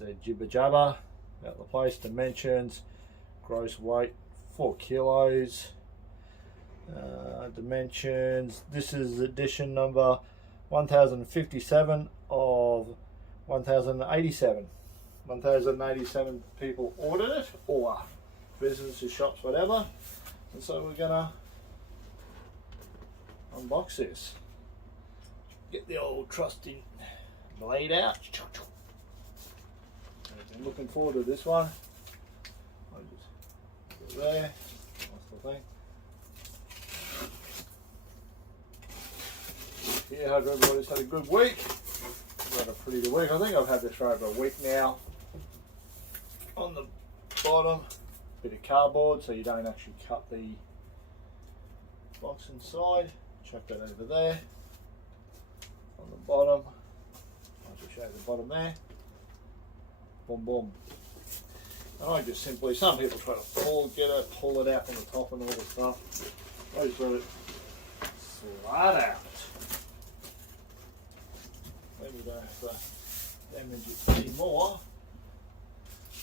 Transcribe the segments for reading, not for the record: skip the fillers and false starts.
The jibber jabber about the place. Dimensions, gross weight 4 kilos. Dimensions, this is edition number 1057 of 1087. 1087 people ordered it, or businesses, shops, whatever, and so we're gonna unbox this. Get the old trusty blade out. I'm looking forward to this one. I'll just put it there. Nice little thing. Yeah, hope everybody's had a good week. I've had a pretty good week. I think I've had this for over a week now. On the bottom, bit of cardboard so you don't actually cut the box inside. Chuck that over there. On the bottom, I'll just show you the bottom there. Boom, boom. And I just simply, some people try to pull it out from the top and all the stuff. I just let it slide out. Maybe you don't have to damage it anymore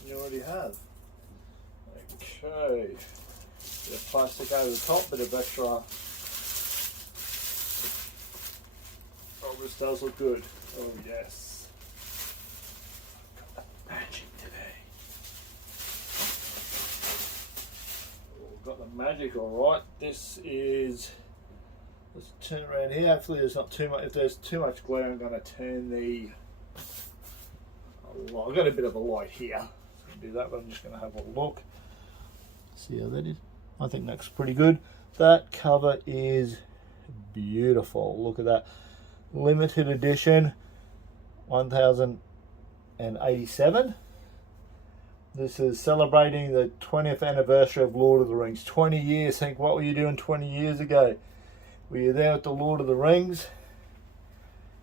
than you already have. Okay. Bit of plastic over the top, bit of extra. Oh, this does look good. Oh yes. Got the magic today. Oh, got the magic alright. This is, let's turn around here. Hopefully there's not too much. If there's too much glare, I'm going to turn the, I've got a bit of a light here. So I'll do that, but I'm just going to have a look. See how that is? I think that's pretty good. That cover is beautiful. Look at that. Limited edition 1087. This is celebrating the 20th anniversary of Lord of the Rings. 20 years. Think, what were you doing 20 years ago? Were you there with the Lord of the Rings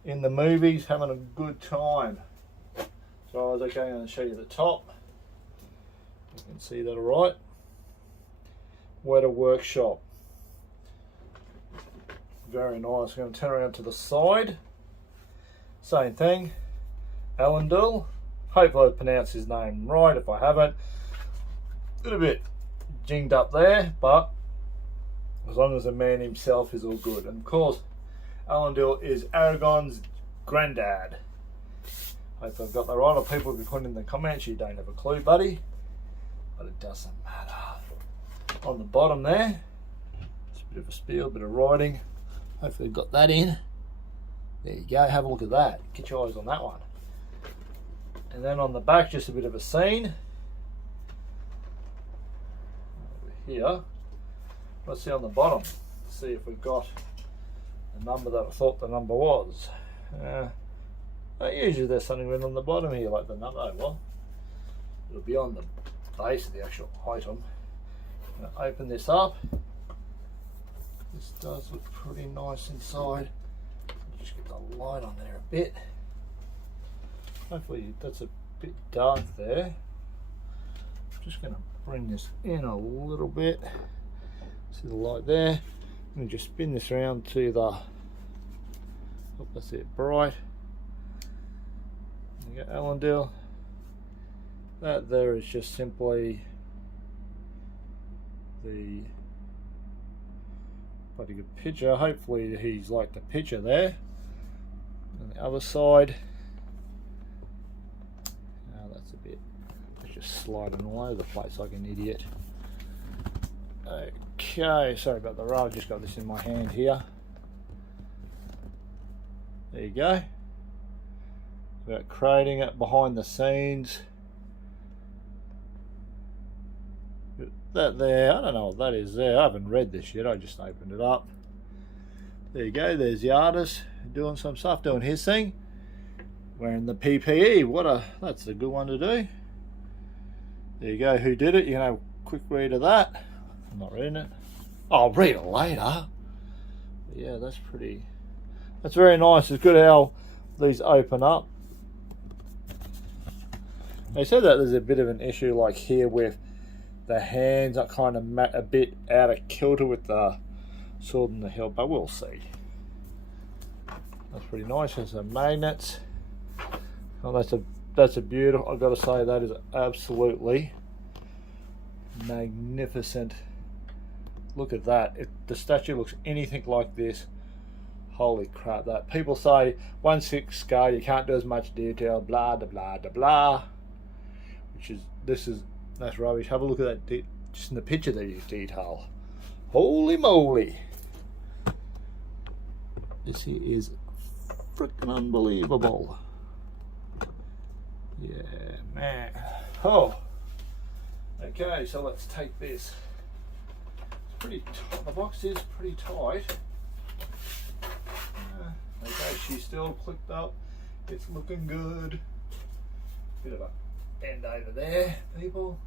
in the movies having a good time? So I was okay, I'm going to show you the top. You can see that alright. Weta Workshop. Very nice. I'm going to turn around to the side. Same thing. Elendil. Hopefully I pronounced his name right. If I haven't, a little bit jinged up there, but as long as the man himself is all good. And of course, Elendil is Aragorn's granddad. Hopefully I've got that right. Or people will be putting in the comments, you don't have a clue, buddy. But it doesn't matter. On the bottom there, just a bit of a spiel, a bit of writing. Hopefully I've got that in. There you go, have a look at that. Get your eyes on that one. And then on the back, just a bit of a scene. Over here. Let's see on the bottom. See if we've got the number that I thought the number was. Usually there's something written on the bottom here, like the number. Oh, well, it'll be on the base of the actual item. I'm going to open this up. This does look pretty nice inside. Just get the light on there a bit. Hopefully that's a bit dark there. I'm just going to bring this in a little bit. See the light there. I'm going to just spin this around to the, hope that's it, bright. You got Elendil. That there is just simply the pretty good picture. Hopefully he's like the picture there. On the other side, that's a bit, it's just sliding all over the place like an idiot. Okay, sorry about the roll, I've just got this in my hand here. There you go. About creating it behind the scenes. That there, I don't know what that is there. I haven't read this yet, I just opened it up. There you go, there's the artist doing some stuff, doing his thing. Wearing the PPE, that's a good one to do. There you go, who did it? You can have a quick read of that. I'm not reading it. I'll read it later. But yeah, that's very nice. It's good how these open up. They said that there's a bit of an issue like here with the hands are kind of a bit out of kilter with the sword and the hilt, but we'll see. That's pretty nice. There's some magnets. Oh, that's a that's a beautiful, I've got to say, that is absolutely magnificent. Look at that. If the statue looks anything like this, holy crap. That people say 1/6 scale, you can't do as much detail, blah blah blah blah blah, which is, that's rubbish. Have a look at that, just in the picture there is detail. Holy moly, this here is freaking unbelievable. Yeah, man. Oh, okay, so let's take this. It's pretty the box is pretty tight. Okay, she's still clicked up. It's looking good. Bit of a bend over there, people.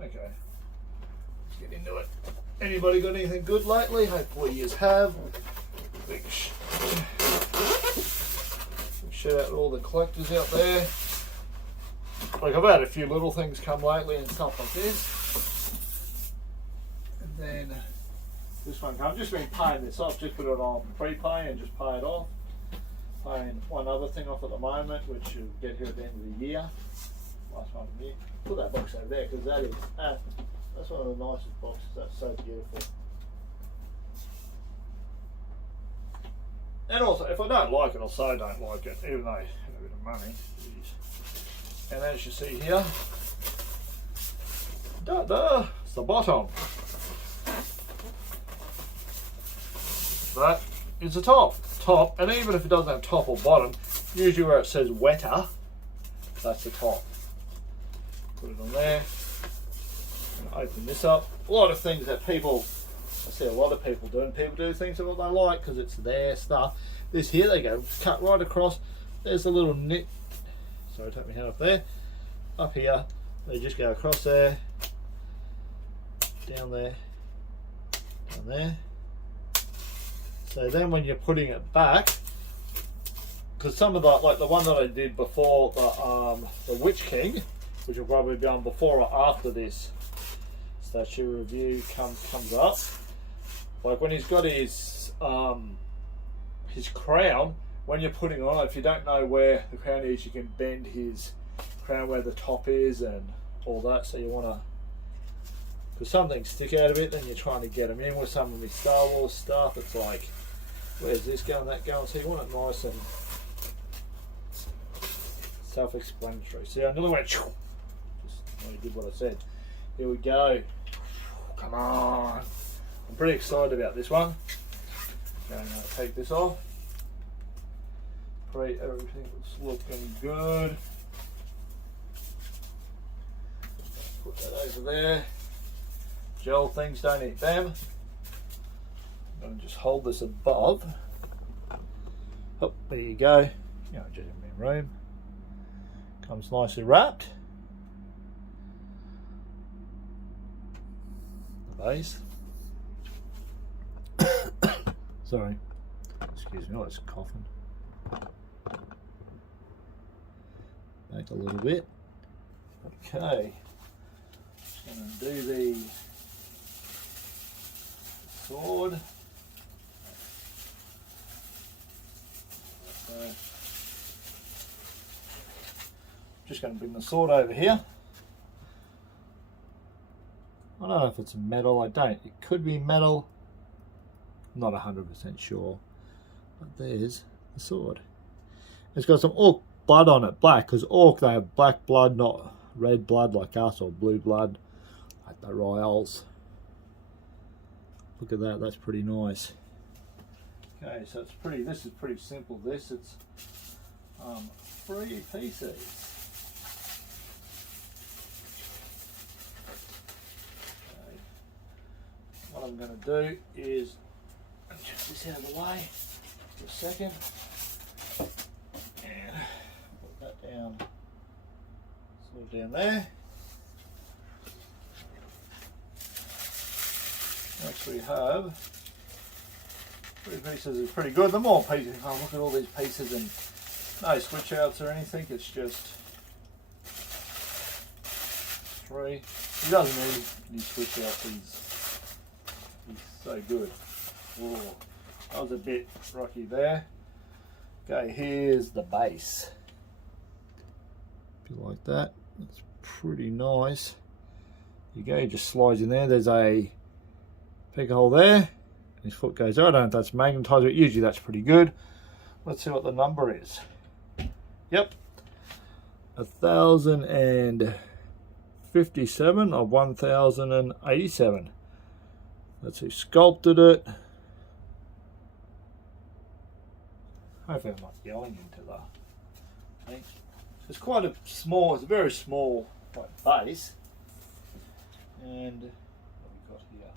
Okay, let's get into it. Anybody got anything good lately? Hopefully you have. Big shout out to all the collectors out there. Like, I've had a few little things come lately and stuff like this. And then this one comes. I've just been paying this off, just put it on prepay and just pay it off. Paying one other thing off at the moment, which you'll get here at the end of the year. Last one of the year. Put that box over there, because that is, that's one of the nicest boxes. That's so beautiful. And also, if I don't like it, I'll say I don't like it, even though I have a bit of money. And as you see here, it's the bottom. That is the top. And even if it doesn't have top or bottom, usually where it says Weta, that's the top. Put it on there. Open this up. A lot of things that people, I see a lot of people doing. People do things that what they like because it's their stuff. This here, they go cut right across. There's a little nit. Sorry, take my hand off there. Up here, they just go across there, down there, down there. So then when you're putting it back, because some of the, like the one that I did before, the Witch King, which will probably be on before or after this statue review comes up. Like when he's got his crown, when you're putting it on, if you don't know where the crown is, you can bend his crown where the top is and all that. So you want to, because some things stick out a bit, then you're trying to get them in with some of the Star Wars stuff. It's like, where's this going, that going? So you want it nice and self-explanatory. See, I nearly went, just I did what I said. Here we go. Come on. I'm pretty excited about this one. Going to take this off. Pray everything's looking good. Put that over there. Gel things, don't eat them. I'm going to just hold this above. Oh, there you go. You know, just in my room. Comes nicely wrapped. The base. Sorry. Excuse me, I was coughing. Back a little bit. Okay. Just going to do the sword. So, just going to bring the sword over here. I don't know if it's metal, I don't. It could be metal. Not 100% sure. But there's the sword. It's got some orc blood on it, black, because orc, they have black blood, not red blood like us, or blue blood like the royals. Look at that, that's pretty nice. Okay, so it's pretty, this is pretty simple. It's 3 pieces. Okay. What I'm going to do is adjust this out of the way for a second. And put that down, sort of down there. Next we have 3 pieces is pretty good. The more pieces, oh, look at all these pieces and no switch outs or anything, it's just 3. He doesn't need any switch outs, he's so good. Whoa, that was a bit rocky there. Okay, here's the base. like that. That's pretty nice. You go, he just slides in there. There's a pick hole there. His foot goes there. I don't know if that's magnetized, but usually that's pretty good. Let's see what the number is. Yep, 1057 of 1087. That's who sculpted it. Hopefully I'm not yelling into the thing. It's quite a small, it's a very small like base. And what have we got here?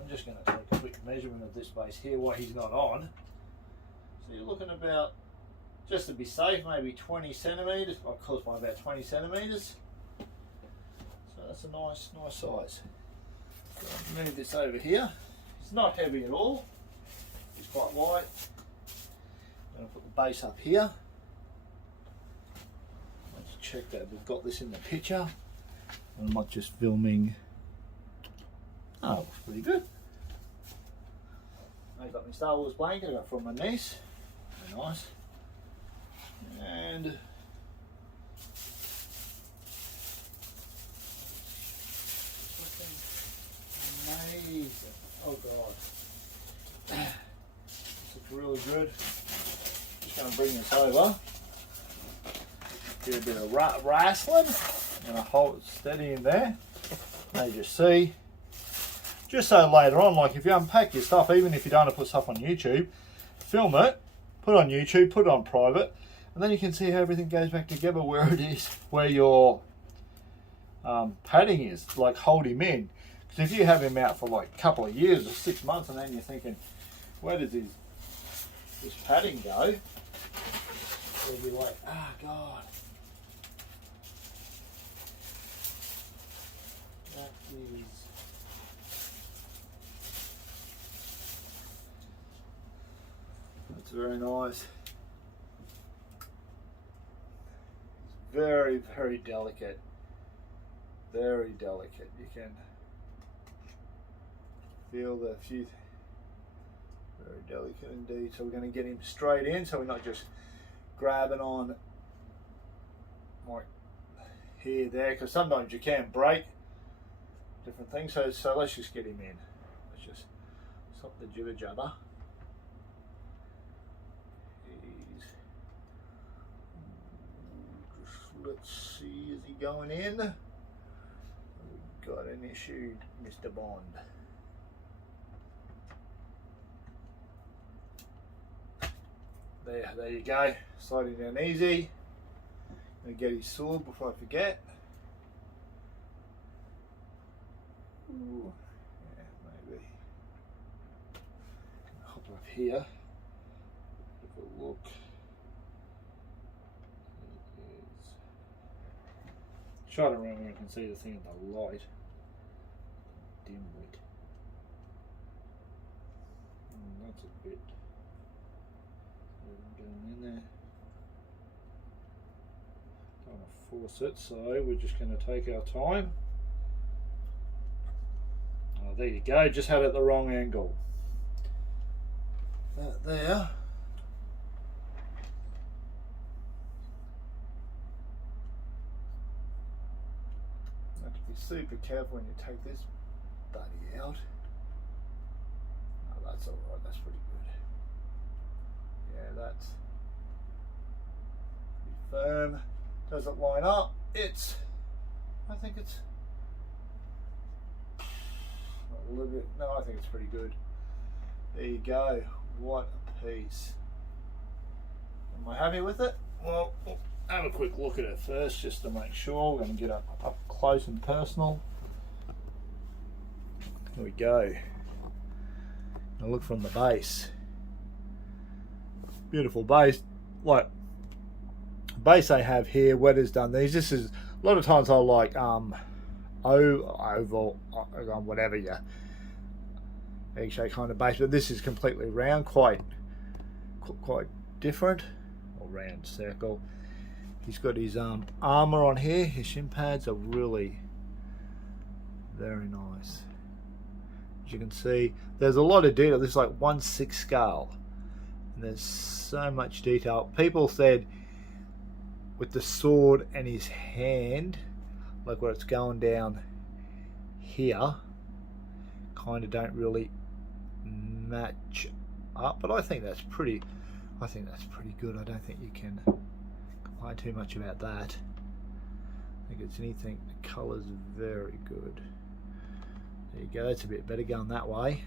I'm just going to take a quick measurement of this base here while he's not on. So you're looking about, just to be safe, maybe 20 centimetres, or close by about 20 centimetres. So that's a nice size. So I'll move this over here. It's not heavy at all. It's quite light. I'm going to put the base up here. Let's check that we've got this in the picture. I'm not just filming. Oh, looks pretty good. I've got my Star Wars blanket I got from my niece. Very nice. And amazing. Oh god. This looks really good. Just going to bring this over. Do a bit of wrestling. I'm going to hold it steady in there. As you see. Just so later on, like if you unpack your stuff, even if you don't want to put stuff on YouTube, film it, put it on YouTube, put it on private, and then you can see how everything goes back together where it is, where your padding is, like hold him in. Because if you have him out for like a couple of years or 6 months and then you're thinking, where does this padding go? You'll be like, ah, God. That is... That's very nice. It's very, very delicate. Very delicate. You can feel the few. Very delicate indeed. So we're going to get him straight in, so we're not just grabbing on like here, there, because sometimes you can break different things. So let's just get him in. Let's just stop the jibber jabber. Let's see, is he going in? We've got an issue, Mr. Bond. There you go. Sliding down easy. Gonna get his sword before I forget. Ooh, yeah, maybe. Hop up here. Have a look. Try to remember I can see the thing in the light. Dimwit. That's a bit down in there. Don't want to force it, so we're just going to take our time. Oh, there you go, just had it at the wrong angle. That there. Super careful when you take this buddy out. Oh, that's alright, that's pretty good. Yeah, that's pretty firm. Does it line up? I think it's a little bit, no, I think it's pretty good. There you go, what a piece. Am I happy with it? Well, have a quick look at it first just to make sure. We're going to get up close and personal. There we go. Now look from the base. Beautiful base. Like base they have here. Weta's done these. This is a lot of times I like oval, whatever you egg shape kind of base, but this is completely round, quite different. Or round circle. He's got his armour on here. His shin pads are really very nice. As you can see, there's a lot of detail. This is like 1/6 scale. And there's so much detail. People said with the sword and his hand, like where it's going down here, kind of don't really match up. But I think that's pretty good. I don't think you can complain too much about that. I think it's anything. The colour's very good. There you go. That's a bit better going that way.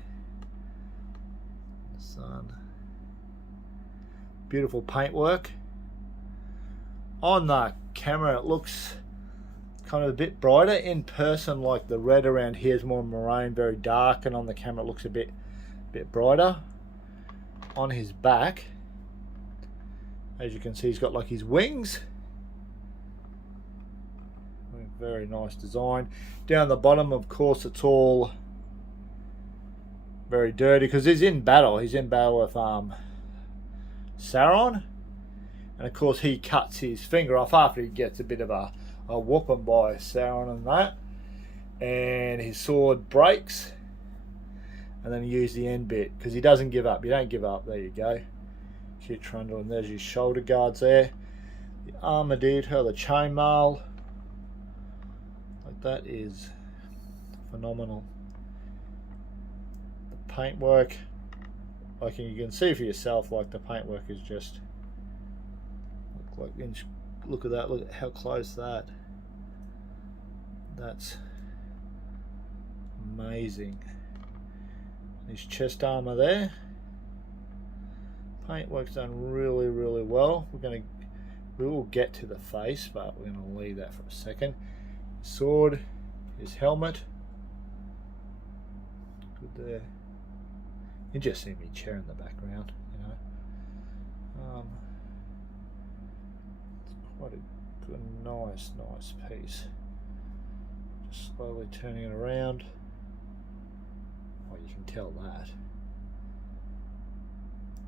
The sun. Beautiful paintwork. On the camera, it looks kind of a bit brighter. In person, like the red around here is more maroon, very dark, and on the camera it looks a bit brighter. On his back, as you can see, he's got like his wings. Very nice design. Down the bottom, of course, it's all very dirty because he's in battle. He's in battle with Sauron, and of course he cuts his finger off after he gets a bit of a whooping by Sauron and that, and his sword breaks, and then he uses the end bit because he doesn't give up. You don't give up. There you go. Kit Trundle, and there's his shoulder guards there. The armor detail, the chainmail. Like that is phenomenal. The paintwork, like you can see for yourself, like the paintwork is just look at that. Look at how close that's amazing. His chest armor there. Paintwork's done really, really well. We will get to the face, but we're gonna leave that for a second. Sword, his helmet. Good there. You just see me chair in the background, you know. It's quite a good, nice piece. Just slowly turning it around. Oh, you can tell that.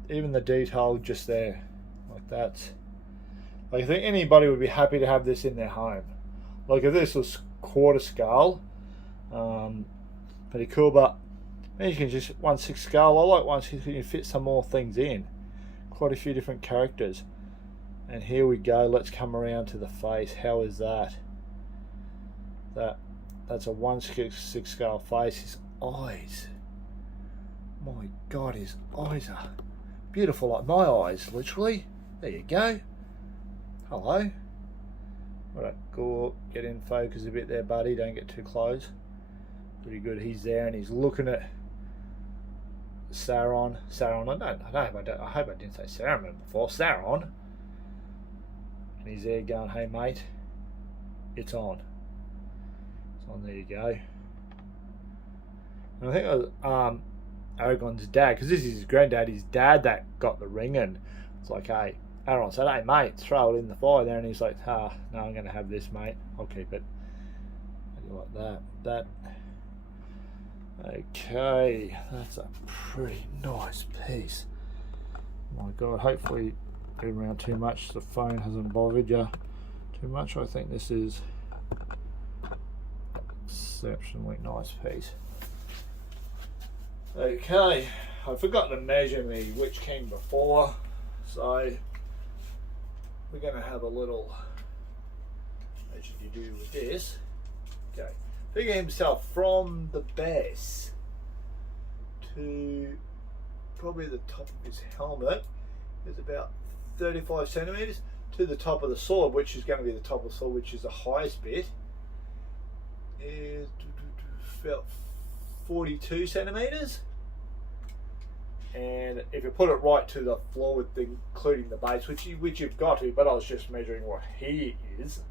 Even the detail just there, like that. Like, I think anybody would be happy to have this in their home. Like if this was quarter scale, pretty cool. But you can just 1/6 scale. I like 1/6. You can fit some more things in. Quite a few different characters. And here we go. Let's come around to the face. How is that? That's a 1/6 scale face. His eyes. My God, his eyes are beautiful like my eyes, literally. There you go. Hello. Alright, go get in focus a bit there, buddy. Don't get too close. Pretty good. He's there and he's looking at Sauron. I hope I didn't say Saruman before. Sauron. And he's there going, hey mate, it's on. It's on, there you go. And I think it was Aragorn's dad, because this is his granddad, his dad that got the ring, and it's like, hey, Aragorn said, hey mate, throw it in the fire there, and he's like, no, I'm going to have this, mate. I'll keep it. How do you like that? Okay, that's a pretty nice piece. Oh my God, hopefully been around too much, the phone hasn't bothered you too much. I think this is exceptionally nice piece. Okay, I've forgotten to measure me which came before, so we're going to have a little, as you do with this. Okay, figure himself from the base to probably the top of his helmet is about 35 centimeters to the top of the sword, which is going to be the top of the sword, which is the highest bit, is about 42 centimeters. And if you put it right to the floor with including the base, which you've got to, but I was just measuring what he is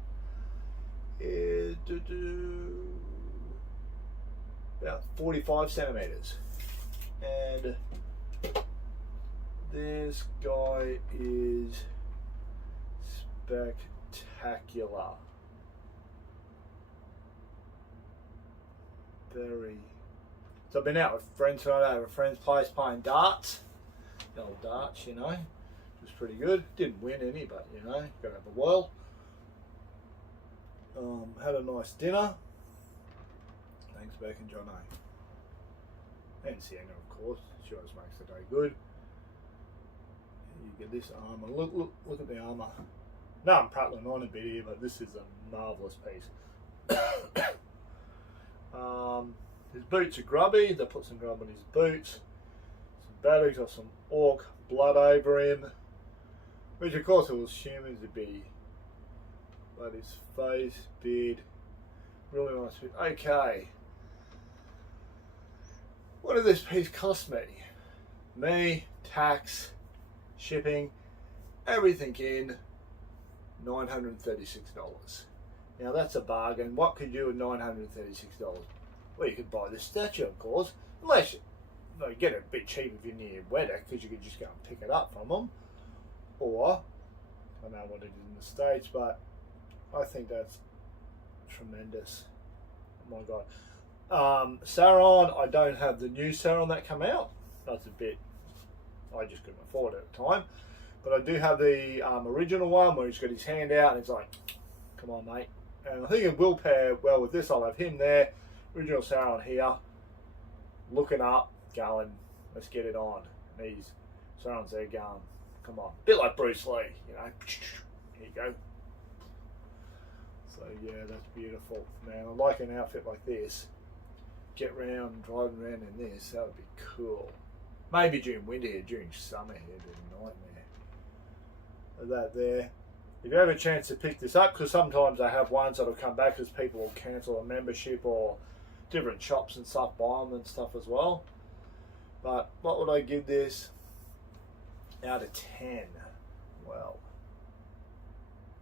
about 45 centimeters. And this guy is spectacular. Very. So I've been out with friends tonight over a friend's place playing darts. The old darts, you know. It was pretty good. Didn't win any, but you know, gotta have a whirl. Had a nice dinner. Thanks, Beck and John A. And Sienna, of course. She always makes the day good. You get this armour. Look at the armour. No, I'm prattling on a bit here, but this is a marvellous piece. His boots are grubby. They put some grub on his boots. Some batteries or some orc blood over him, which of course I will assume is a bee. But his face, beard, really nice bit. Okay. What did this piece cost me? Me, tax, shipping, everything in, $936. Now that's a bargain. What could you do with $936? Well, you could buy this statue, of course, unless you get it a bit cheap if you're near Weta, because you could just go and pick it up from them. Or, I don't know what it is in the States, but I think that's tremendous. Oh my god. Sauron, I don't have the new Sauron that come out. That's a bit, I just couldn't afford it at the time. But I do have the original one where he's got his hand out and it's like, come on mate. And I think it will pair well with this. I'll have him there, original Sauron here, looking up, going, let's get it on. And he's, Sauron's there going, come on. A bit like Bruce Lee, you know. Here you go. So yeah, that's beautiful. Man, I like an outfit like this. Get round, driving around in this, that would be cool. Maybe during winter here, during summer here, it'd be a nightmare. That there. If you have a chance to pick this up, because sometimes I have ones that'll come back because people will cancel a membership or different shops and stuff buy them and stuff as well. But what would I give this out of 10? Well,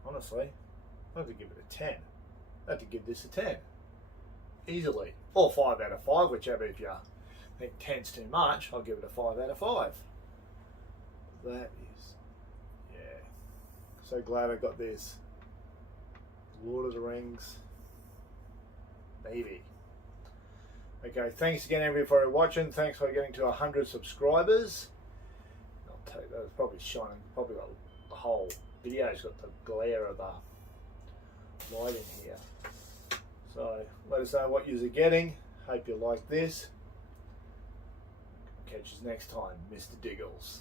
honestly, I have to give it a 10. I have to give this a 10. Easily. Or 5 out of 5, whichever. If you think 10's too much, I'll give it a 5 out of 5. That is, yeah. So glad I got this. Lord of the Rings. Baby. Okay, thanks again everybody for watching. Thanks for getting to 100 subscribers. I'll tell you, that was probably shining. Probably got the whole video's got the glare of the light in here. So let us know what you're getting. Hope you like this. Catch us next time, Mr. Diggles.